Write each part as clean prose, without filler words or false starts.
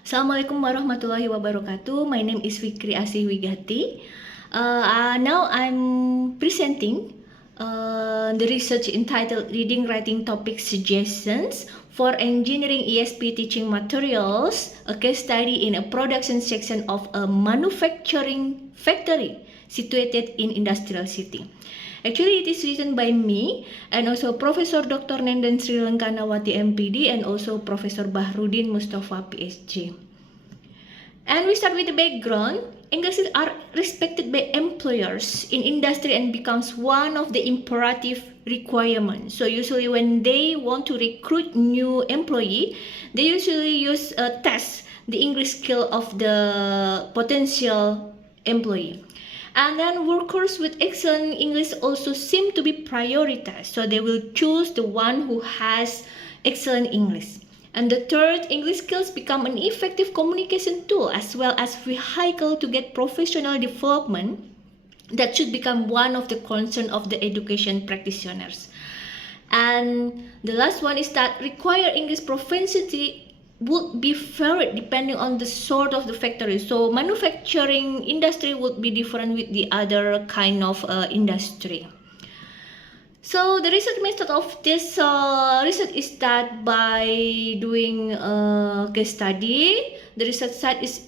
Assalamualaikum warahmatullahi wabarakatuh. My name is Fikri Asih Wigati. Now I'm presenting the research entitled Reading Writing Topic Suggestions for Engineering ESP Teaching Materials, a case study in a production section of a manufacturing factory situated in industrial city. Actually, it is written by me and also Professor Dr. Nenden Sri Langkanawati MPD and also Professor Bahrudin Mustafa PhD. And we start with the background. English are respected by employers in industry and becomes one of the imperative requirements. So usually when they want to recruit new employee, they usually use a test the English skill of the potential employee. And then workers with excellent English also seem to be prioritized. So they will choose the one who has excellent English. And the third, English skills become an effective communication tool as well as vehicle to get professional development that should become one of the concern of the education practitioners. And the last one is that required English proficiency would be varied depending on the sort of the factory. So manufacturing industry would be different with the other kind of industry. So the research method of this research is that by doing a case study, the research site is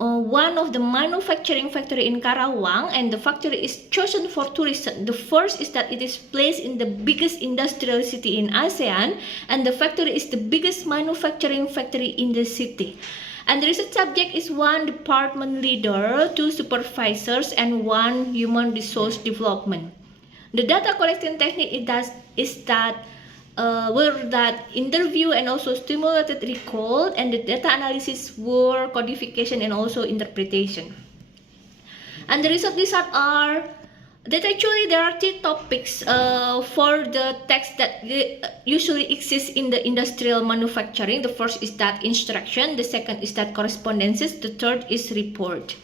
one of the manufacturing factory in Karawang, and the factory is chosen for two reasons. The first is that it is placed in the biggest industrial city in ASEAN, and the factory is the biggest manufacturing factory in the city. And the research subject is one department leader, two supervisors, and one human resource development. The data collection technique is that were that interview and also stimulated recall, and the data analysis were codification and also interpretation. And the result are that actually there are three topics for the text that usually exist in the industrial manufacturing. The first is that instruction, the second is that correspondences, the third is report.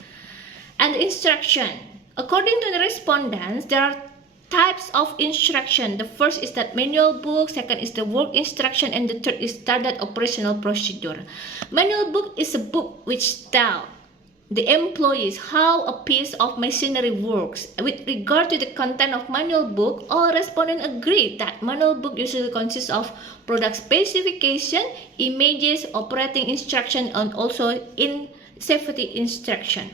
And the instruction, according to the respondents, there are types of instruction. The first is that manual book, second is the work instruction, and the third is standard operational procedure. Manual book is a book which tells the employees how a piece of machinery works. With regard to the content of manual book, all respondents agree that manual book usually consists of product specification, images, operating instruction, and also in safety instruction.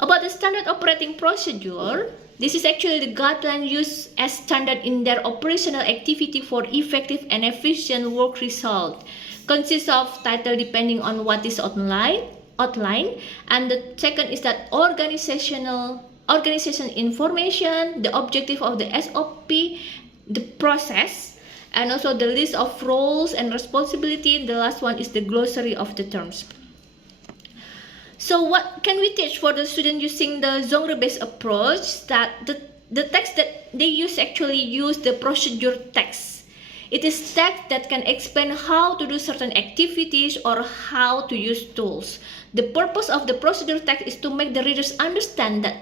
About the standard operating procedure, this is actually the guideline used as standard in their operational activity for effective and efficient work result. Consists of title depending on what is outline, and the second is that organization information, the objective of the SOP, the process, and also the list of roles and responsibility. The last one is the glossary of the terms. So what can we teach for the student using the genre-based approach? That the text that they use actually use the procedure text. It is text that can explain how to do certain activities or how to use tools. The purpose of the procedure text is to make the readers understand that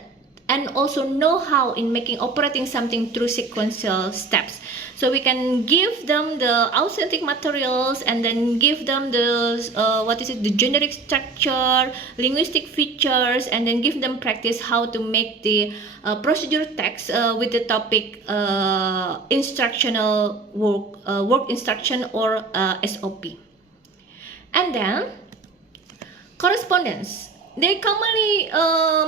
and also know how in making operating something through sequential steps. So we can give them the authentic materials and then give them the the generic structure, linguistic features, and then give them practice how to make the procedure text with the topic instructional work instruction or SOP. And then correspondence. They commonly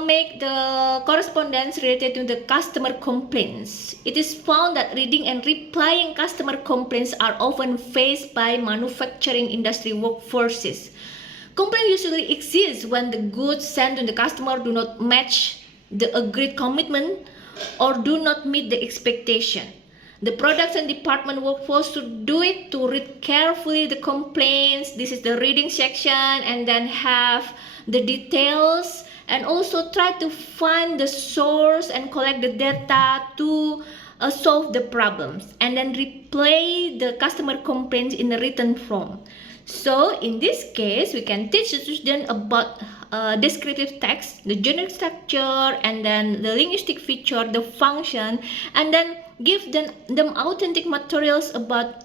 make the correspondence related to the customer complaints. It is found that reading and replying customer complaints are often faced by manufacturing industry workforces. Complaints usually exist when the goods sent to the customer do not match the agreed commitment or do not meet the expectation. The production department workforce should do it to read carefully the complaints. This is the reading section, and then have the details and also try to find the source and collect the data to solve the problems, and then replay the customer complaints in a written form. So in this case, we can teach the student about descriptive text, the generic structure, and then the linguistic feature, the function, and then give them authentic materials about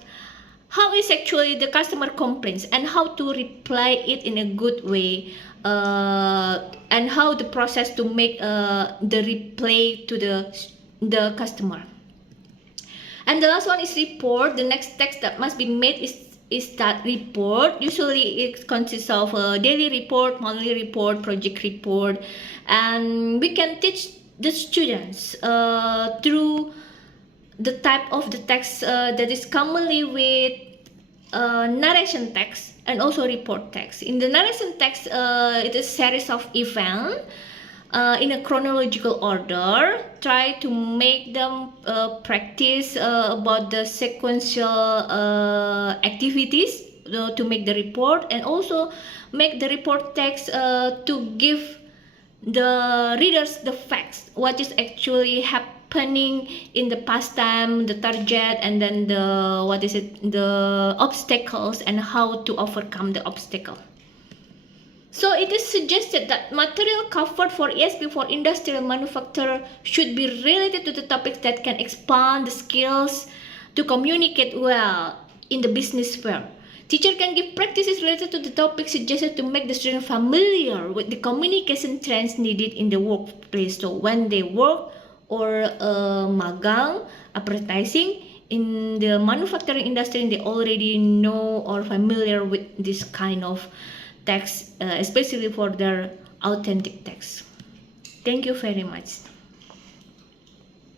how is actually the customer complaints and how to reply it in a good way, and how the process to make the reply to the customer. And the last one is report. The next text that must be made is that report. Usually it consists of a daily report, monthly report, project report, and we can teach the students through the type of the text that is commonly with narration text and also report text. In the narration text, it is a series of events in a chronological order. Try to make them practice about the sequential activities to make the report, and also make the report text to give the readers the facts, what is actually happening in the past time, the target, and then the obstacles, and how to overcome the obstacle. So it is suggested that material covered for ESP for industrial manufacturer should be related to the topics that can expand the skills to communicate well in the business sphere. Teacher can give practices related to the topic suggested to make the student familiar with the communication trends needed in the workplace. So when they work or magang, apprenticing in the manufacturing industry, they already know or familiar with this kind of text, especially for their authentic text. Thank you very much.